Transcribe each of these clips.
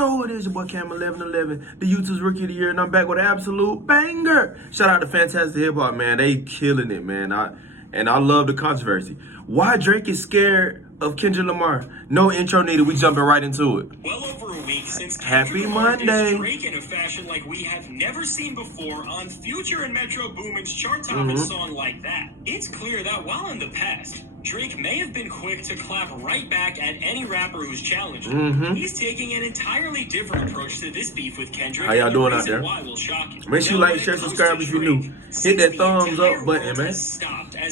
know who it is, your boy Cam 1111, the YouTube's Rookie of the Year, and I'm back with an absolute banger. Shout out to Fantastic Hip Hop, man. They killing it, man. I love the controversy. Why Drake is scared of Kendrick Lamar? No intro needed. We jumping right into it. Well over a week since Happy Kendrick Lamar Monday. dissed Drake in a fashion like we have never seen before on Future and Metro Boomin's chart-topping song Like That. It's clear that while in the past, Drake may have been quick to clap right back at any rapper who's challenged him. He's taking an entirely different approach to this beef with Kendrick. How y'all doing out there? Why will shock you. Make sure you like, share, subscribe if you're new. Hit that thumbs up button, man.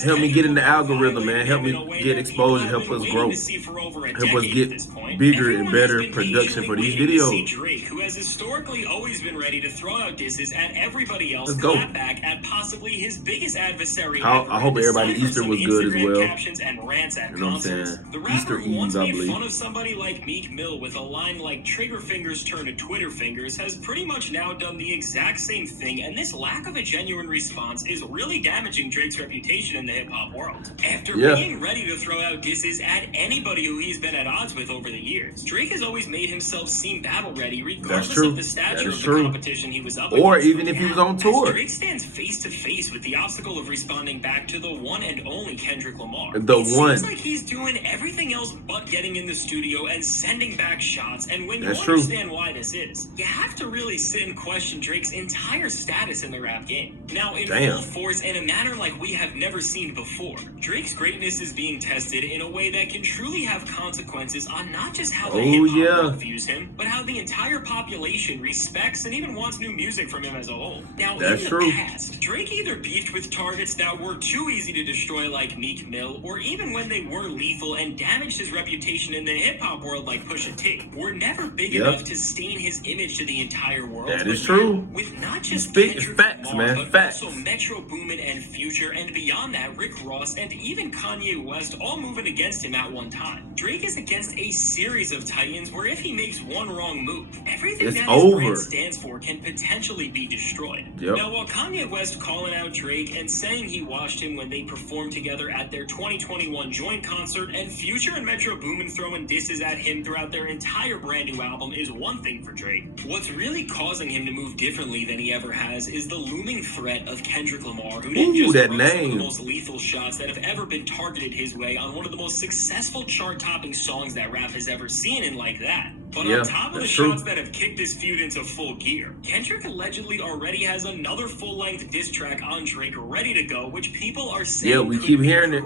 Help me get in the algorithm, man. Help me get exposure. Help us grow. Help us get bigger and better production for these videos. Drake, who has historically always been ready to throw out disses at everybody else, Let's go. clap back at possibly his biggest adversary. I hope everybody Easter was good as well. And rants at You know what I'm concerts. saying? The rapper Easter who once Eve, I made believe. fun of somebody like Meek Mill with a line like "trigger fingers turn to Twitter fingers" has pretty much now done the exact same thing, and this lack of a genuine response is really damaging Drake's reputation in the hip-hop world. After being ready to throw out disses at anybody who he's been at odds with over the years, Drake has always made himself seem battle-ready regardless of the stature of the competition he was up against. Or even if he was on tour. Drake stands face-to-face with the obstacle of responding back to the one and only Kendrick Lamar. The one. Seems like he's doing everything else but getting in the studio and sending back shots. And when you That's understand why this is, you have to really sit and question Drake's entire status in the rap game. Now, in full force and a manner like we have never seen before, Drake's greatness is being tested in a way that can truly have consequences on not just how the hip-hop world views him, but how the entire population respects and even wants new music from him as a whole. Now, in the past, Drake either beefed with targets that were too easy to destroy like Meek Mill, or even when they were lethal and damaged his reputation in the hip-hop world like Pusha T, were never big enough to stain his image to the entire world. That is true. With not just Kendrick facts, Lamar, man. but Facts. also Metro Boomin and Future, and beyond that, Rick Ross and even Kanye West all moving against him at one time. Drake is against a series of titans where if he makes one wrong move, everything that his brand stands for can potentially be destroyed. Now, while Kanye West calling out Drake and saying he watched him when they performed together at their 2021 joint concert, and Future and Metro Boomin throwing disses at him throughout their entire brand new album is one thing for Drake, what's really causing him to move differently than he ever has is the looming threat of Kendrick Lamar, who didn't just throw some of the most lethal shots that have ever been targeted his way on one of the most successful chart-topping songs that rap has ever seen, and Like That. But on top of the shots that have kicked this feud into full gear, Kendrick allegedly already has another full-length diss track on Drake ready to go, which people are saying we keep hearing it.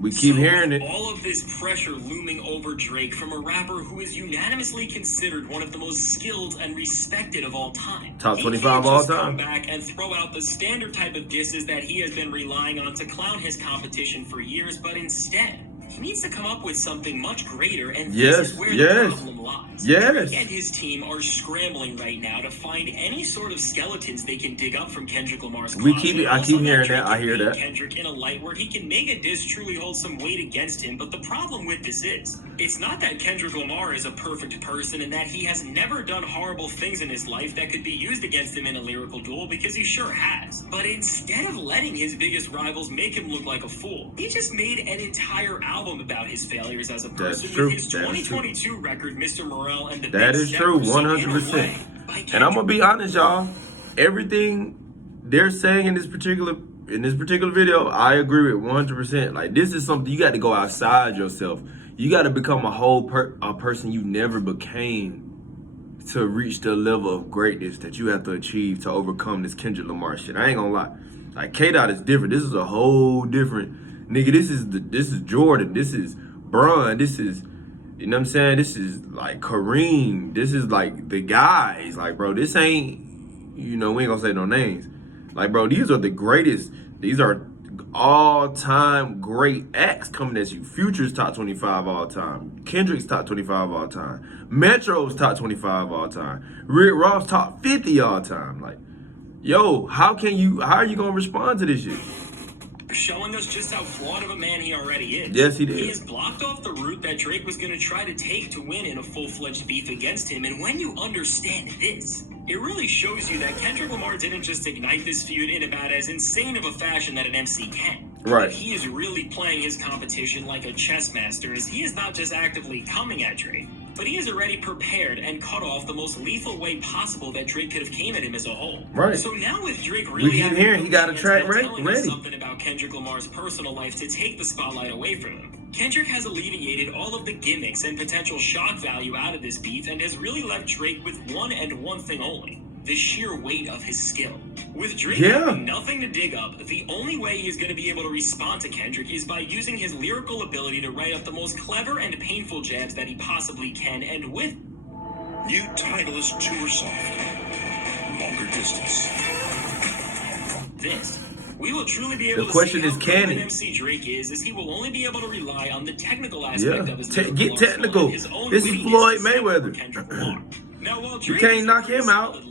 We keep hearing it. All of this pressure looming over Drake from a rapper who is unanimously considered one of the most skilled and respected of all time. Top 25 all time. Come back and throw out the standard type of disses that he has been relying on to clown his competition for years, but instead, he needs to come up with something much greater, and this is where the problem lies. Drake and his team are scrambling right now to find any sort of skeletons they can dig up from Kendrick Lamar's closet. I keep hearing that. I hear that. Kendrick in a light where he can make a diss truly hold some weight against him, but the problem with this is, it's not that Kendrick Lamar is a perfect person and that he has never done horrible things in his life that could be used against him in a lyrical duel, because he sure has. But instead of letting his biggest rivals make him look like a fool, he just made an entire album about his failures as a person with his 2022 record, Mr. Morale, and the That is true, 100%. And I'm gonna be honest, y'all. Everything they're saying in this particular video, I agree with 100%. Like, this is something you got to go outside yourself. You got to become a whole person you never became to reach the level of greatness that you have to achieve to overcome this Kendrick Lamar shit. I ain't gonna lie. Like, K-Dot is different. This is a whole different nigga. This is Jordan. This is Bron. This is, you know what I'm saying? This is like Kareem. This is like the guys. Like, bro, this ain't, you know, we ain't gonna say no names. Like, bro, these are the greatest. These are all-time great acts coming at you. Future's top 25 all time. Kendrick's top 25 all time. Metro's top 25 all time. Rick Ross top 50 all time. Like, yo, how are you gonna respond to this shit? Showing us just how flawed of a man he already is. Yes, he did. He has blocked off the route that Drake was going to try to take to win in a full-fledged beef against him. And when you understand this, it really shows you that Kendrick Lamar didn't just ignite this feud in about as insane of a fashion that an MC can. Right. He is really playing his competition like a chess master, as he is not just actively coming at Drake, but he is already prepared and cut off the most lethal way possible that Drake could have came at him as a whole. Right. So now with Drake really keep hearing he got a track ready. Something about Kendrick Lamar's personal life to take the spotlight away from him. Kendrick has alleviated all of the gimmicks and potential shock value out of this beef and has really left Drake with one thing only: the sheer weight of his skill. With Drake having nothing to dig up, the only way he is going to be able to respond to Kendrick is by using his lyrical ability to write up the most clever and painful jabs that he possibly can, and with new Titleist Tour Soft, longer distance. This, we will truly be able the question to see is, can he? MC Drake is he will only be able to rely on the technical aspect of his get technical. This is Floyd Mayweather. Now, while You can't knock him out.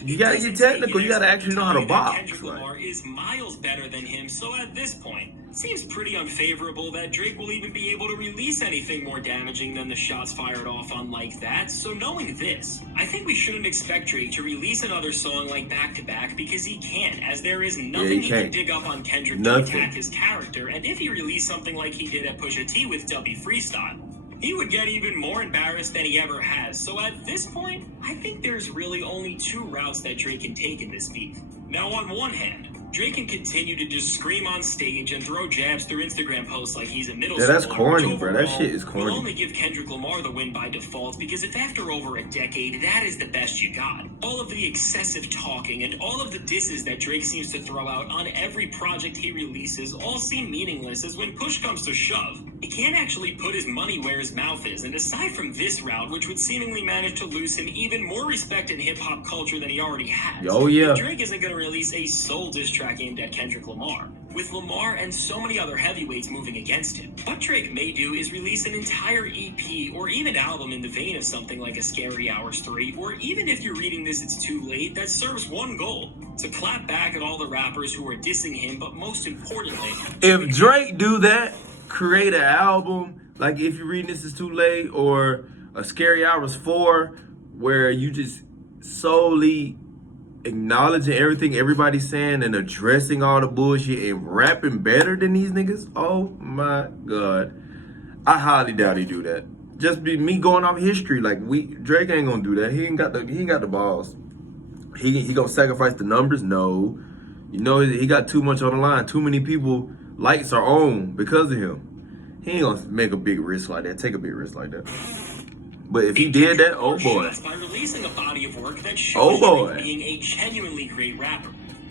You gotta get technical. You gotta actually know how to box. Kendrick Lamar is miles better than him, so at this point, it seems pretty unfavorable that Drake will even be able to release anything more damaging than the shots fired off on Like That. So knowing this, I think we shouldn't expect Drake to release another song like Back to Back, because he can't, as there is nothing he can dig up on Kendrick to attack his character, and if he released something like he did at Pusha T with W Freestyle, he would get even more embarrassed than he ever has. So at this point, I think there's really only two routes that Drake can take in this beef. Now, on one hand, Drake can continue to just scream on stage and throw jabs through Instagram posts like he's a middle schooler. Yeah, that's corny, bro. That shit is corny. We'll only give Kendrick Lamar the win by default, because if after over a decade, that is the best you got. All of the excessive talking and all of the disses that Drake seems to throw out on every project he releases all seem meaningless, as when push comes to shove, he can't actually put his money where his mouth is. And aside from this route, which would seemingly manage to lose him even more respect in hip-hop culture than he already has, Drake isn't going to release a sole diss track aimed at Kendrick Lamar, with Lamar and so many other heavyweights moving against him. What Drake may do is release an entire EP or even album in the vein of something like a Scary Hours 3, or even if you're reading this it's too late, that serves one goal: to clap back at all the rappers who are dissing him, but most importantly, if Drake do that, create an album, like If You're Reading This Is Too Late, or a Scary Hours 4, where you just solely acknowledging everything everybody's saying and addressing all the bullshit and rapping better than these niggas, oh my god, I highly doubt he do that. Just be me going off history, like Drake ain't gonna do that. He ain't got the balls. He gonna sacrifice the numbers? No. You know, he got too much on the line. Too many people lights are on because of him. He ain't gonna make a big risk like that. Take a big risk like that. But if he did that, oh boy. By releasing a body of work that shows Drake being a genuinely great rapper.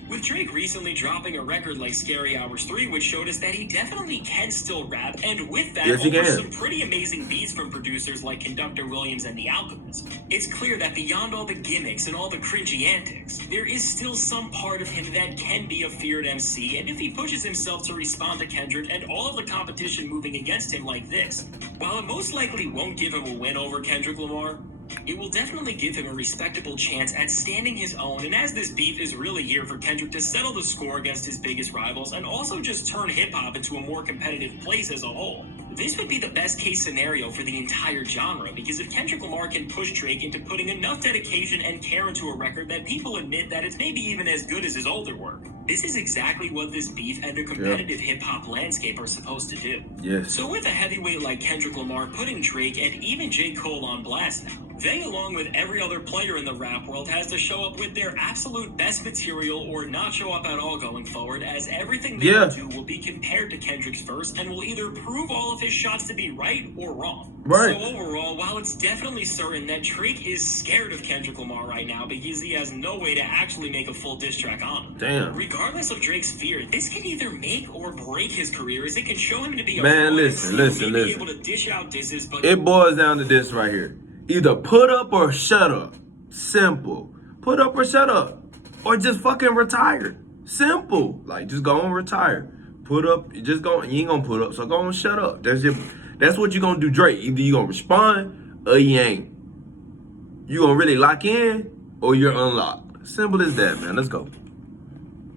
With Drake recently dropping a record like Scary Hours 3, which showed us that he definitely can still rap, and with that, some pretty amazing beats from producers like Conductor Williams and The Alchemist. It's clear that beyond all the gimmicks and all the cringy antics, there is still some part of him that can be a feared MC, and if he pushes himself to respond to Kendrick and all of the competition moving against him like this, while it most likely won't give him a win over Kendrick Lamar, it will definitely give him a respectable chance at standing his own, and as this beef is really here for Kendrick to settle the score against his biggest rivals and also just turn hip-hop into a more competitive place as a whole, this would be the best case scenario for the entire genre, because if Kendrick Lamar can push Drake into putting enough dedication and care into a record that people admit that it's maybe even as good as his older work, this is exactly what this beef and a competitive hip-hop landscape are supposed to do. Yes. So with a heavyweight like Kendrick Lamar putting Drake and even J. Cole on blast now, they, along with every other player in the rap world, has to show up with their absolute best material or not show up at all going forward, as everything they do will be compared to Kendrick's verse and will either prove all of his shots to be right or wrong. Right. So overall, while it's definitely certain that Drake is scared of Kendrick Lamar right now because he has no way to actually make a full diss track on him. Damn. Regardless of Drake's fear, this can either make or break his career, as it can show him to be listen. able to dish out disses, but it boils down to this right here. Either put up or shut up. Simple. Put up or shut up. Or just fucking retire. Simple. Like, just go and retire. Put up, you ain't gonna put up, so go and shut up. That's what you gonna do, Drake. Either you gonna respond or you ain't. You gonna really lock in or you're unlocked. Simple as that, man. Let's go.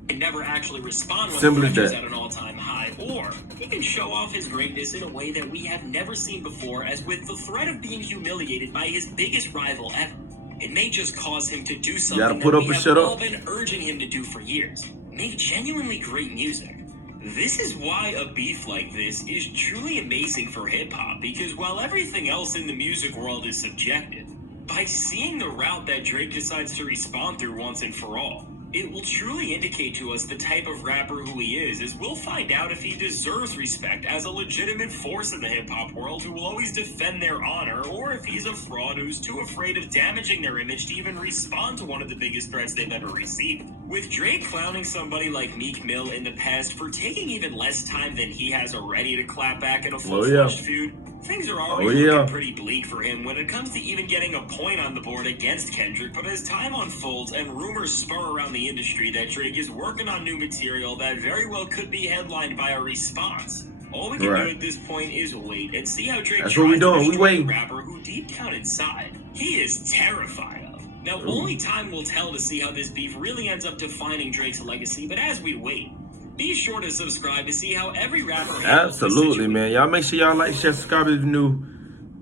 And never actually respond when Simple the as pressure's that. at an all-time high, or he can show off his greatness in a way that we have never seen before, as with the threat of being humiliated by his biggest rival ever. It may just cause him to do something that we have all been urging him to do for years: make genuinely great music. This is why a beef like this is truly amazing for hip-hop, because while everything else in the music world is subjective, by seeing the route that Drake decides to respond through once and for all, it will truly indicate to us the type of rapper who he is, as we'll find out if he deserves respect as a legitimate force in the hip-hop world who will always defend their honor, or if he's a fraud who's too afraid of damaging their image to even respond to one of the biggest threats they've ever received. With Drake clowning somebody like Meek Mill in the past for taking even less time than he has already to clap back in a full-fledged feud, things are already looking pretty bleak for him when it comes to even getting a point on the board against Kendrick. But as time unfolds and rumors spur around the industry that Drake is working on new material that very well could be headlined by a response, all we can do at this point is wait and see how Drake tries to destroy a rapper who deep down inside, he is terrified of. Now, only time will tell to see how this beef really ends up defining Drake's legacy, but as we wait, be sure to subscribe to see how every rapper... Absolutely, man. Y'all make sure y'all like, share, subscribe if you're new.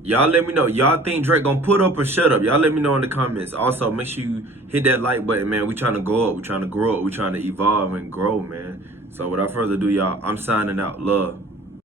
Y'all let me know. Y'all think Drake gonna put up or shut up? Y'all let me know in the comments. Also, make sure you hit that like button, man. We trying to go up. We trying to grow up. We trying to evolve and grow, man. So without further ado, y'all, I'm signing out. Love.